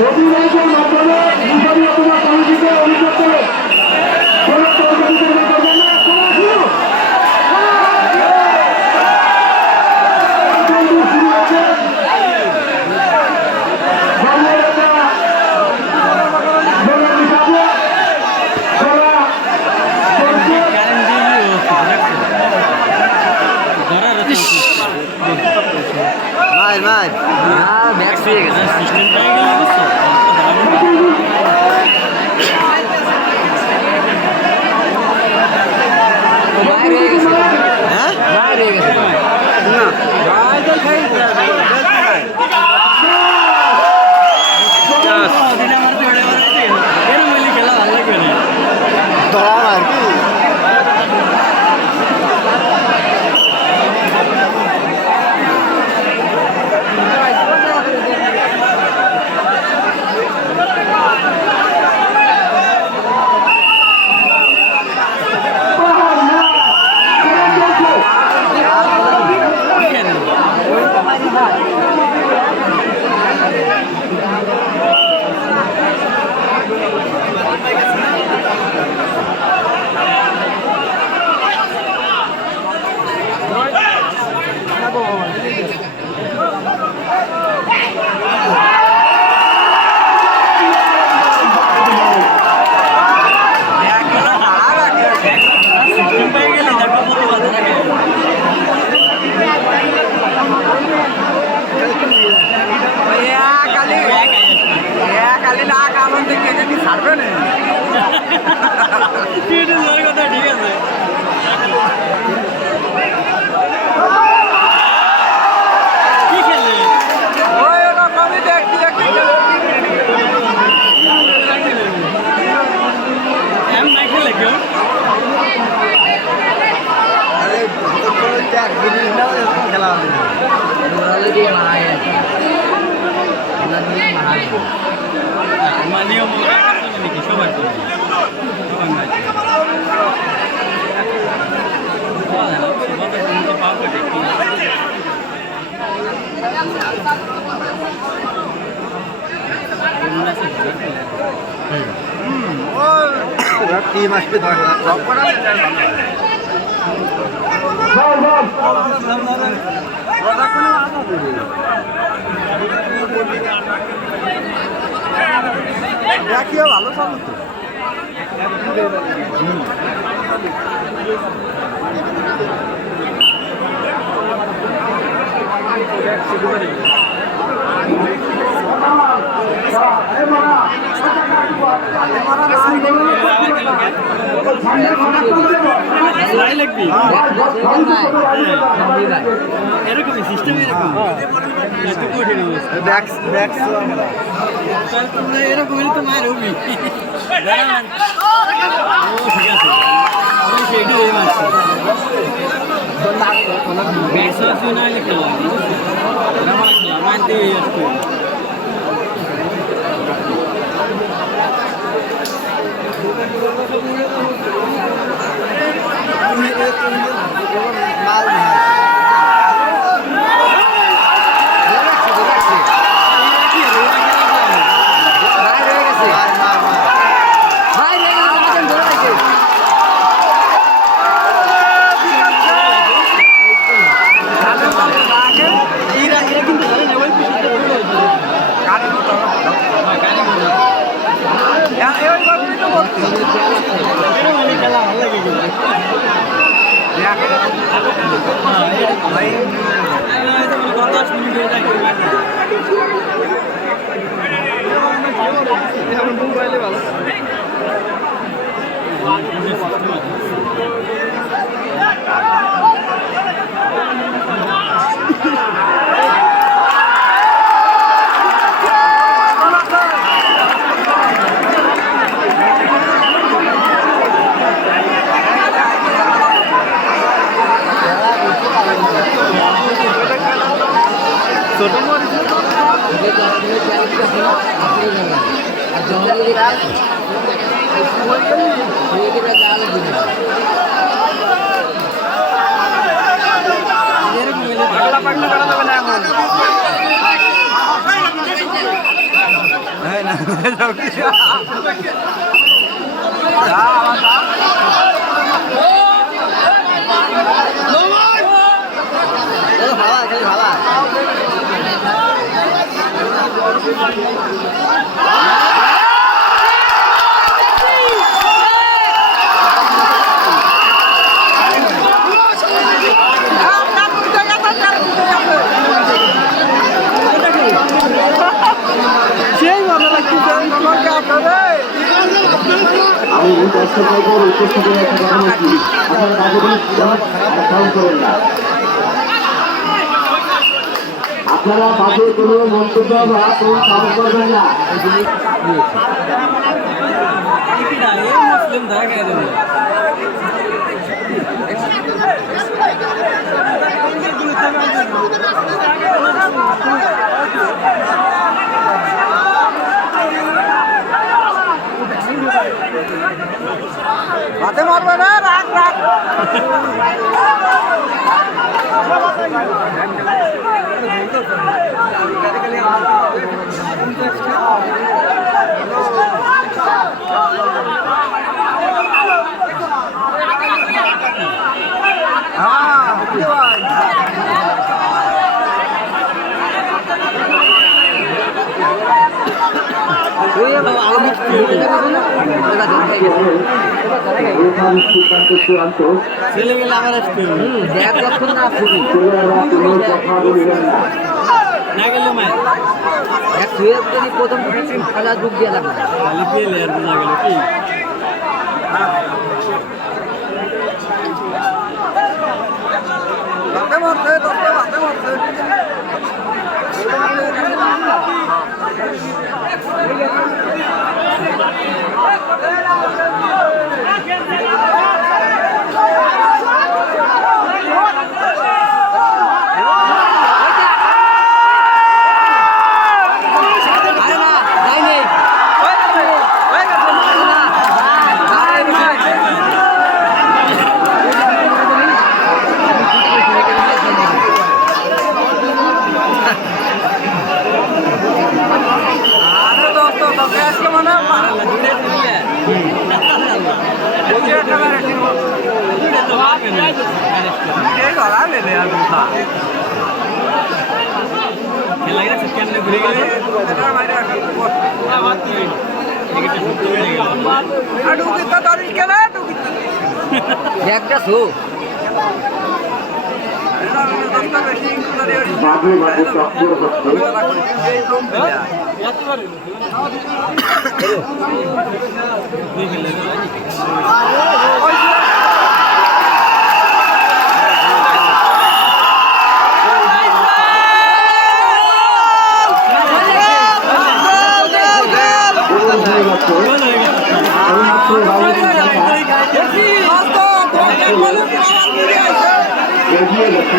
অভিনয়ের মাধ্যমে বিভাগীয় তোমার কমিটিকে অনুরোধ করে কোনো প্রতিযোগিতা করবেন না। শুরু হয়েছে टीम আসবে 10,000 ড্রপ করা দেখিও ভালো চালু তো এরকমই সিস্টেম এরকম এরকম তো মায়ের হবি ঠিক আছে সেইটাই মারছি বেসা শুনে খেলা খেলা মানতে আসতো মাল আমি দর্শকদের উপস্থিত একটা কথা বলছি, আপনারা কাউকে করেন না। আপনারা বাজে কোনো মন্তব্য বা কোনো কাজ করবেন না। হাতে মারবে না, রাখ রাখ। ছেলেমেলে আবার আসতে দেখ যখন না ফুরি কথা বলবেন না। না গেলে মায়ের এক শুয়ে যদি প্রথম খেলা ডুব দিয়ে লাগবে খালি পেলে আর না গেল কি হাতে মারছে দশটা হাতে মারছে খেলা গেছে কেমনে ঘুরে গেলে একটা শো মাঝে মাঝে চক্কর হচ্ছে। এগিয়ে গেছে।